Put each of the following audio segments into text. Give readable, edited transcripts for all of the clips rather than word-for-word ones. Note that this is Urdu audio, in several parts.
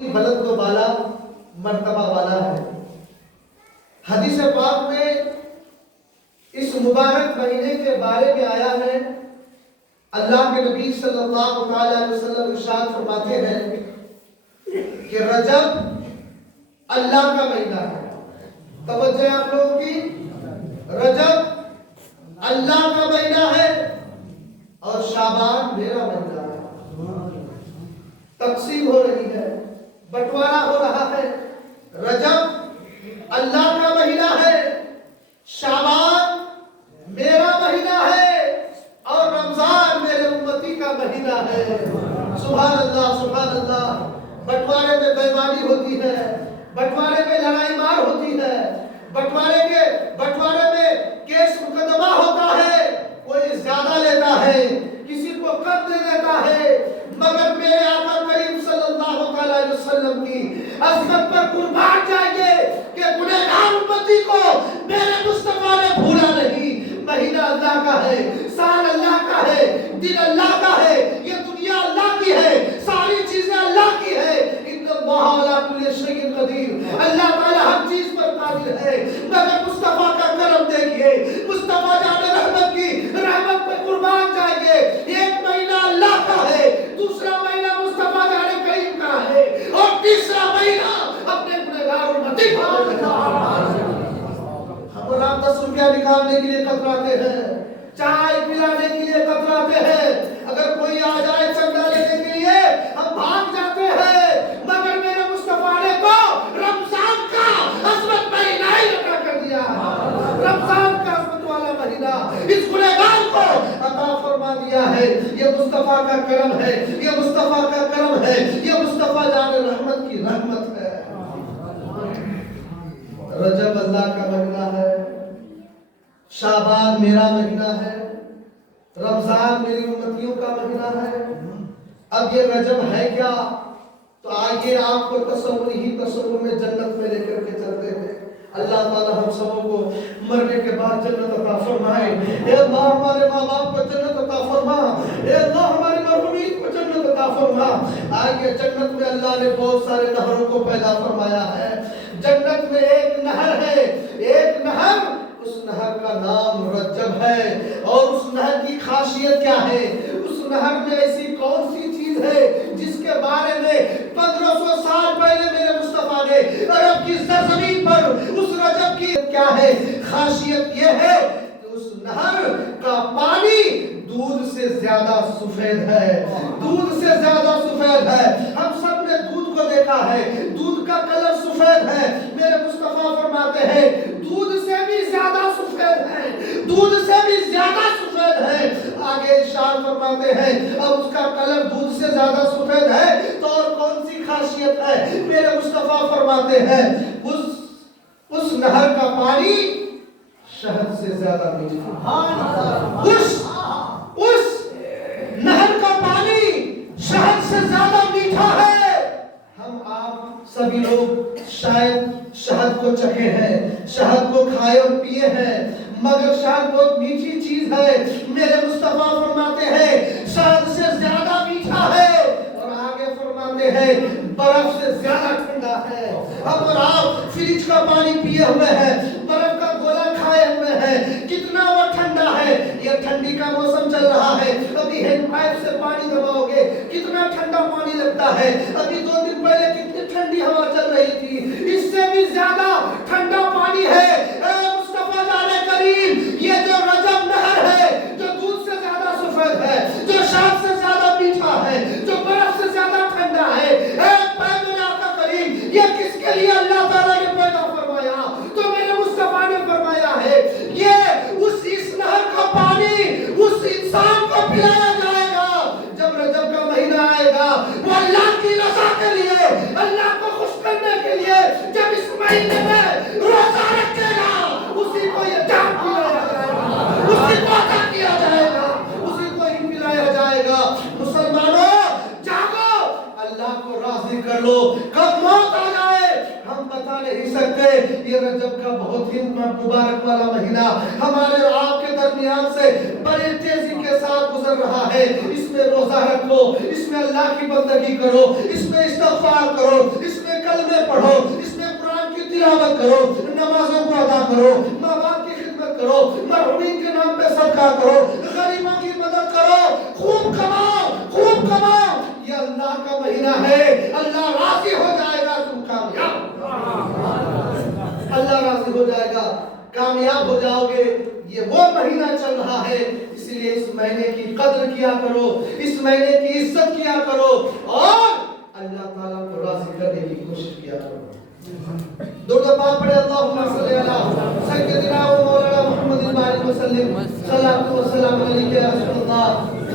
بلند و بالا مرتبہ والا ہے۔ حدیث پاک میں اس مبارک مہینے کے بارے میں آیا ہے، اللہ کے نبی صلی اللہ علیہ وسلم ارشاد فرماتے ہیں کہ رجب اللہ کا مہینہ ہے۔ توجہ آپ لوگوں کی، رجب اللہ کا مہینہ ہے اور شعبان میرا مہینہ ہے۔ تقسیم ہو رہی ہے، بٹوارا ہو رہا ہے۔ رجب اللہ کا مہینہ ہے، شعبان میرا مہینہ ہے اور رمضان میرے امتی کا مہینہ ہے۔ سبحان اللہ، سبحان اللہ۔ بٹوارے میں بے ایمانی ہوتی ہے، بٹوارے میں لڑائی مار ہوتی ہے، بٹوارے میں کیس مقدمہ ہوتا ہے، کوئی زیادہ لیتا ہے، کسی کو کم دے دیتا ہے، مگر میرے آقا کریم صلی اللہ علیہ وسلم کی عظمت پر قربان جائیں گے کہ گنہگار امتی کو میرے مصطفیٰ نے بھولا نہیں۔ مہینہ اللہ کا ہے، سال اللہ کا ہے، دن اللہ کا ہے، یہ دنیا اللہ کی ہے، ساری چیزیں اللہ کی ہے۔ ان اللہ علی کل شیء قدیر، اللہ تعالی ہر چیز پر قادر ہے، مگر مصطفیٰ کا کرم دیکھیے، مصطفیٰ جان رحمت کی رحمت پہ قربان جائیں گے۔ ایک مہینہ اللہ کا ہے، دوسرا مہینہ مصطفیٰ جان کریم کا ہے، اور تیسرا مہینہ اپنے گنہگار امتی کا ہے۔ ہم اور 10 روپیہ نکالنے کے لیے کتراتے ہیں، چائے پلانے کے لیے کتراتے ہیں، اگر کوئی آ جائے چندہ لینے کے لیے ہم بھاگ جاتے ہیں، مگر میرے مصطفیٰ نے تو رمضان کا عظمت مہینہ ہی عطا کر دیا ہے۔ رمضان کا عظمت والا مہینہ اس گنہگار کو عطا فرما دیا ہے۔ یہ مصطفیٰ کا کرم ہے، یہ مصطفیٰ کا کرم ہے، یہ مصطفیٰ جان رحمت کی رحمت ہے۔ رجب اللہ کا مہینہ ہے، شعبان میرا مہینہ ہے، رمضان میری امتیوں کا مہینہ ہے۔ اب یہ رجب ہے کیا؟ تو آئیے آپ کو تصور میں جنت میں لے کر کے چلتے ہیں۔ اللہ تعالی ہم سبوں کو مرنے کے بعد جنت عطا فرمائے۔ اے اللہ ہمارے ماں باپ کو جنت عطا فرما، اے اللہ ہمارے مرحومین کو جنت عطا فرما۔ آئیے، جنت میں اللہ نے بہت سارے نہروں کو پیدا فرمایا ہے۔ جنت میں ایک نہر ہے، ایک نہر، اس نہر کا نام رجب ہے، اور اس نہر کی خاصیت کیا ہے؟ اس نہر میں ایسی کون سی چیز ہے جس کے بارے میں 1500 سال پہلے میرے مصطفیٰ نے عرب کی سرزمین پر اس رجب کی کیا ہے خاصیت؟ یہ ہے کہ اس نہر کا پانی دودھ سے زیادہ سفید ہے، دودھ سے زیادہ سفید ہے۔ ہم سب نے دودھ کو دیکھا ہے، دودھ کا کلر سفید ہے، میرے مصطفیٰ فرماتے ہیں دودھ سے بھی زیادہ سفید ہے، دودھ سے بھی زیادہ سفید ہے۔ آگے ارشاد فرماتے ہیں اب اس کا کلر دودھ سے زیادہ سفید ہے تو اور کون سی خاصیت ہے؟ میرے مصطفیٰ فرماتے ہیں اس نہر کا پانی شہد سے زیادہ میٹھا، اس نہر کا پانی شہد سے زیادہ میٹھا ہے۔ ہم آپ سبھی لوگ شاید شہد کو چکھے ہیں، شہد کو کھائے اور پیے ہیں، مگر شہد بہت میٹھی چیز ہے۔ میرے مصطفیٰ فرماتے ہیں شہد سے زیادہ میٹھا ہے، اور آگے فرماتے ہیں برف سے زیادہ ٹھنڈا ہے۔ اب اور آپ فریج کا پانی پیے ہوئے ہیں، برف کا گولا کھائے ہوئے ہیں، کتنا وہ ٹھنڈا ہے۔ یہ ٹھنڈی کا موسم چل رہا ہے، ابھی ہینڈ پائپ سے پانی دباؤ گے کتنا ٹھنڈا پانی لگتا ہے۔ ابھی 2 دن پہلے کتنی ٹھنڈی ہوا چل رہی تھی، اس سے بھی زیادہ ٹھنڈا پانی ہے۔ اے مصطفیٰ جان کریم، یہ جو رجب نہر ہے، جو دودھ سے زیادہ سفید ہے، جو شہد سے زیادہ میٹھا ہے، جو برف سے زیادہ ٹھنڈا ہے، اے پیغمبر آقا کریم، یہ کس کے لیے اللہ تعالیٰ نے پیدا فرمایا؟ تو میرے مصطفیٰ نے فرمایا ہے یہ اس نہر کا پانی اس انسان کو پلایا جائے گا جب رجب کا مہینہ آئے گا، وہ اللہ کی رضا کے لیے، اللہ کو خوش کرنے کے لیے جب اس مہینے میں روزہ رکھے گا، اسی کو یہ جام پلایا جائے گا، اسی کو عطا کیا جائے گا، اسی کو ہی پلایا جائے گا۔ مسلمانوں جاگو، اللہ کو راضی کر لو، کب موت آ جائے ہم بتا نہیں سکتے۔ یہ رجب کا بہت ہی مبارک والا مہینہ ہمارے اور آپ کے درمیان سے بڑی تیزی کے ساتھ گزر رہا ہے۔ اس میں روزہ رکھو، اس میں اللہ کی بندگی کرو، اس میں استغفار کرو، کلمے پڑھو، اس میں قرآن کی تلاوت کرو، نمازوں کو ادا کرو، ماں باپ کی خدمت کرو، مرحومین کے نام پہ صدقہ کرو، غریبوں کی مدد کرو، خوب کماؤ، خوب کماؤ۔ یہ اللہ کا مہینہ ہے، اللہ راضی ہو جائے گا، تم کامیاب، اللہ راضی ہو جائے گا، کامیاب ہو جاؤ گے۔ یہ وہ مہینہ چل رہا ہے، اسی لیے اس مہینے کی قدر کیا کرو، اس مہینے کی عزت کیا کرو، اور اللہ تعالیٰ کو راضی کرنے کی کوشش کیا کرو۔ درود پاک پڑھے، اللہم صلی علی سیدنا و مولانا محمد وآلہ وسلم، صلاۃ و سلام علیک یا رسول اللہ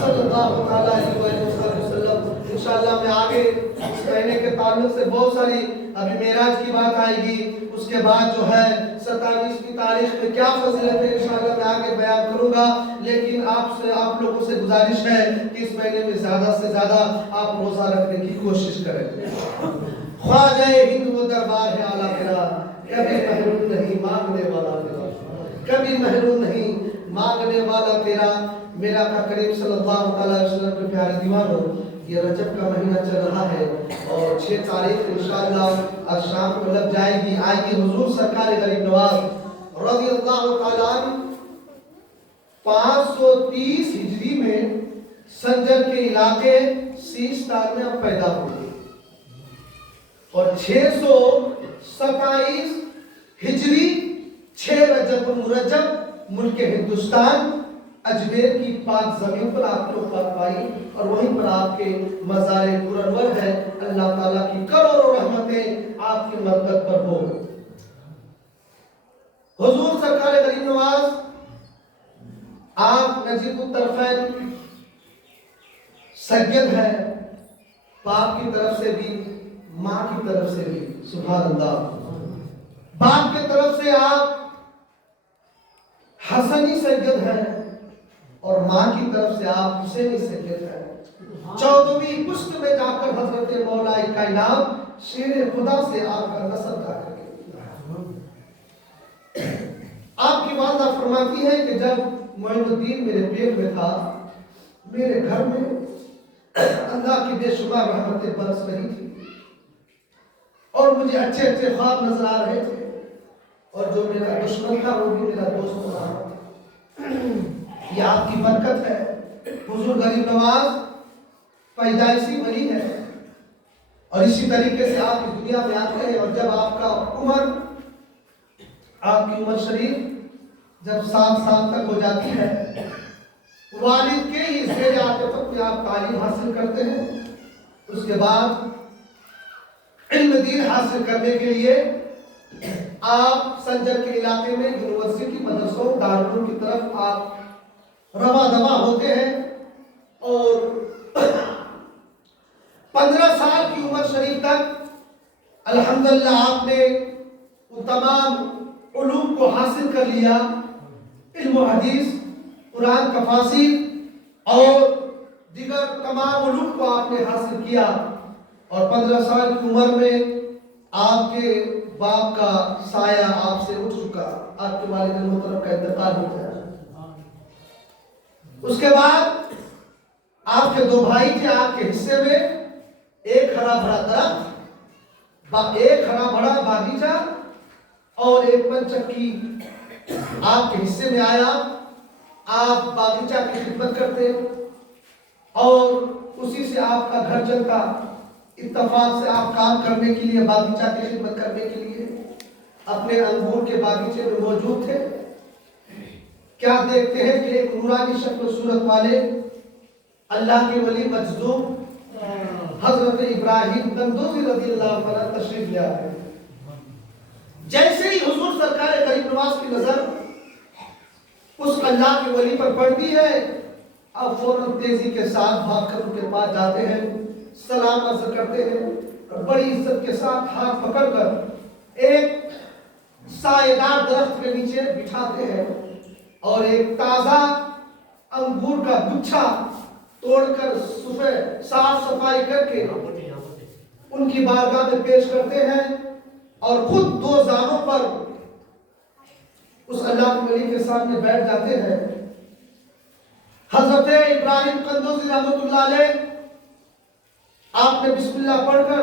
صلی اللہ علیہ وسلم۔ انشاءاللہ میں آگے اس مہینے کے تعلق سے بہت ساری ابھی معراج کی بات آئے گی، اس کے بعد جو ہے 27ویں تاریخ میں کیا فضیلت ہے انشاءاللہ میں آگے بیان کروں گا، لیکن آپ لوگوں سے گزارش ہے کہ اس مہینے میں زیادہ سے زیادہ آپ روزہ رکھنے کی کوشش کریں۔ خواجہ ہند وہ دربار ہے اعلیٰ تیرا، کبھی محروم نہیں مانگنے والا تیرا، کبھی محروم نہیں مانگنے والا تیرا۔ میرا آقا کریم صلی اللہ علیہ وسلم کے پیارے دیوانوں، یہ رجب کا مہینہ چل رہا ہے اور 6 تاریخ انشاءاللہ آج شام کو لگ جائے گی، آئے گی حضور سرکار غریب نواز رضی اللہ تعالیٰ عنہ 530 ہجری میں سنجر کے علاقے سیستان میں پیدا ہوئے اور 627 ہجری 6 رجب المرجب ملک ہندوستان اجمیر کی پاک زمین پر آپ نے وفات پائی اور وہیں پر آپ کے مزار پرانور ہے۔ اللہ تعالیٰ کی کروڑوں رحمتیں آپ کی مرکز پر ہو۔ حضور سرکار غریب نواز آپ نجیب الطرفین سید ہیں، باپ کی طرف سے بھی ماں کی طرف سے بھی، سبحان اللہ۔ باپ کی طرف سے آپ حسنی سید ہیں اور ماں کی طرف سے آپ حسینی سید ہیں۔ 14ویں پشت میں جا کر حضرت مولا کائنات شیر خدا سے آپ کا نسب جا کر کے آپ کی والدہ فرماتی ہے کہ جب معین الدین میرے پیٹ میں تھا، میرے گھر میں اللہ کی بے شمار رحمتیں برس رہی تھی اور مجھے اچھے اچھے خواب نظر آ رہے تھے، اور جو میرا دشمن تھا وہ بھی میرا دوست ہو رہا تھا۔ یہ آپ کی برکت ہے۔ حضور غریب نواز پیدائشی ولی ہے اور اسی طریقے سے آپ اس دنیا میں آتے ہیں، اور جب آپ کی عمر شریف جب 7 سال تک ہو جاتی ہے، والد کے ہی زیر عاطفت میں آپ تعلیم حاصل کرتے ہیں۔ اس کے بعد علم دین حاصل کرنے کے لیے آپ سنجر کے علاقے میں یونیورسٹی مدرسوں دارالعلوم کی طرف آپ رواں دواں ہوتے ہیں، اور 15 سال کی عمر شریف تک الحمدللہ آپ نے ان تمام علوم کو حاصل کر لیا، علم و حدیث، قرآن تفاسیر اور دیگر تمام علوم کو آپ نے حاصل کیا، اور 15 سال کی عمر میں آپ کے باپ کا سایہ آپ سے اٹھ چکا، آپ کے والد محترم کا انتقال ہو گیا۔ اس کے بعد آپ کے 2 بھائی تھے، آپ کے حصے میں ایک ہرا بھرا درخت، ایک ہرا بھرا باغیچہ اور ایک پنچکی آپ کے حصے میں آیا۔ آپ باغیچہ کی خدمت کرتے اور اسی سے آپ کا گھر چلتا، اتفاق سے آپ کام کرنے کے لیے باغیچہ کی خدمت کرنے کے لیے اپنے انگور کے باغیچے میں موجود تھے۔ کیا دیکھتے ہیں کہ ایک نورانی شکل و صورت والے اللہ کے ولی مجذوب حضرت ابراہیم قندوزی رضی اللہ عنہ تشریف لے آئے۔ جیسے ہی حضور سرکار غریب نواز کی نظر اس اللہ کے ولی پر پڑتی ہے، اب فوراً تیزی کے ساتھ بھاگ کر ان کے پاس جاتے ہیں، سلام عرض کرتے ہیں اور بڑی عزت کے ساتھ ہاتھ پکڑ کر ایک سایہ دار درخت کے نیچے بٹھاتے ہیں اور ایک تازہ انگور کا گچھا توڑ کر صاف صفائی کر کے ان کی بارگاہ میں پیش کرتے ہیں، اور خود 2 زانوں پر اس اللہ کے ولی کے سامنے بیٹھ جاتے ہیں۔ حضرت ابراہیم قندوزی رحمۃ اللہ علیہ آپ نے بسم اللہ پڑھ کر